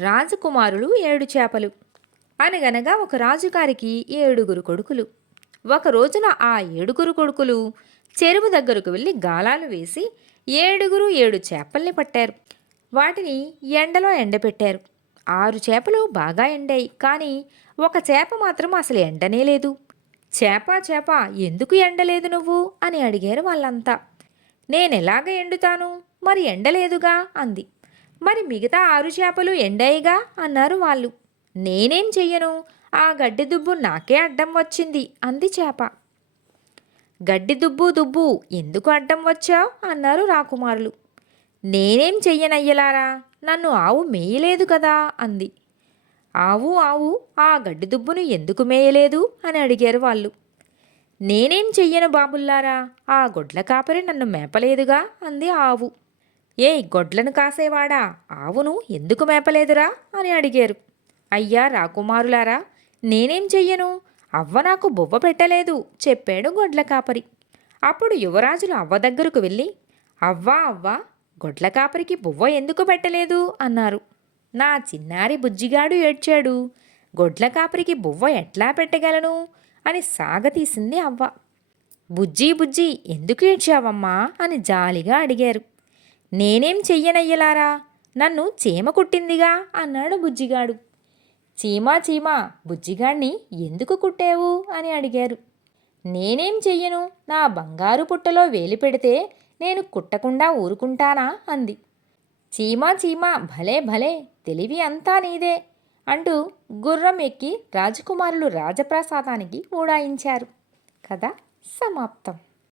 రాజకుమారులు ఏడు చేపలు. అనగనగా ఒక రాజుగారికి ఏడుగురు కొడుకులు. ఒక రోజున ఆ ఏడుగురు కొడుకులు చెరువు దగ్గరకు వెళ్ళి గాలాలు వేసి ఏడుగురు ఏడు చేపల్ని పట్టారు. వాటిని ఎండలో ఎండబెట్టారు ఆరు చేపలు బాగా ఎండాయి. కానీ ఒక చేప మాత్రం అసలు ఎండనే లేదు. చేప చేప ఎందుకు ఎండలేదు నువ్వు? అని అడిగారు వాళ్ళంతా. నేనెలాగ ఎండుతాను? మరి ఎండలేదుగా? అంది. మరి మిగతా ఆరు చేపలు ఎండాయిగా అన్నారు వాళ్ళు. నేనేం చెయ్యను? ఆ గడ్డి దుబ్బు నాకే అడ్డం వచ్చింది అంది చేప. గడ్డి దుబ్బు దుబ్బు ఎందుకు అడ్డం వచ్చావు? అన్నారు రాకుమారులు. నేనేం చెయ్యనయ్యలారా? నన్ను ఆవు మేయలేదు కదా అంది. ఆవు ఆవు ఆ గడ్డి దుబ్బును ఎందుకు మేయలేదు? అని అడిగారు వాళ్ళు. నేనేం చెయ్యను బాబుల్లారా? ఆ గొడ్ల కాపరి నన్ను మేపలేదుగా అంది ఆవు. ఏయ్ గొడ్లను కాసేవాడా? ఆవును ఎందుకు మేపలేదురా? అని అడిగారు. అయ్యా రాకుమారులారా నేనేం చెయ్యను? అవ్వ నాకు బొవ్వ పెట్టలేదు చెప్పాడు గొడ్ల కాపరి. అప్పుడు యువరాజులు అవ్వ దగ్గరకు వెళ్ళి అవ్వా అవ్వా గొడ్ల కాపరికి బువ్వ ఎందుకు పెట్టలేదు? అన్నారు. నా చిన్నారి బుజ్జిగాడు ఏడ్చాడు గొడ్ల కాపరికి బువ్వ ఎట్లా పెట్టగలను? అని సాగతీసింది అవ్వ. బుజ్జి బుజ్జి ఎందుకు ఏడ్చావమ్మా? అని జాలిగా అడిగారు. నేనేం చెయ్యనయ్యలారా? నన్ను చీమ కుట్టిందిగా అన్నాడు బుజ్జిగాడు. చీమా చీమా బుజ్జిగాణ్ణి ఎందుకు కుట్టావు? అని అడిగారు. నేనేం చెయ్యను? నా బంగారు పుట్టలో వేలి పెడితే నేను కుట్టకుండా ఊరుకుంటానా? అంది. చీమా చీమా భలే భలే తెలివి అంతా నీదే అంటూ గుర్రం ఎక్కి రాజకుమారులు రాజప్రసాదానికి ఊడాయించారు. కథ సమాప్తం.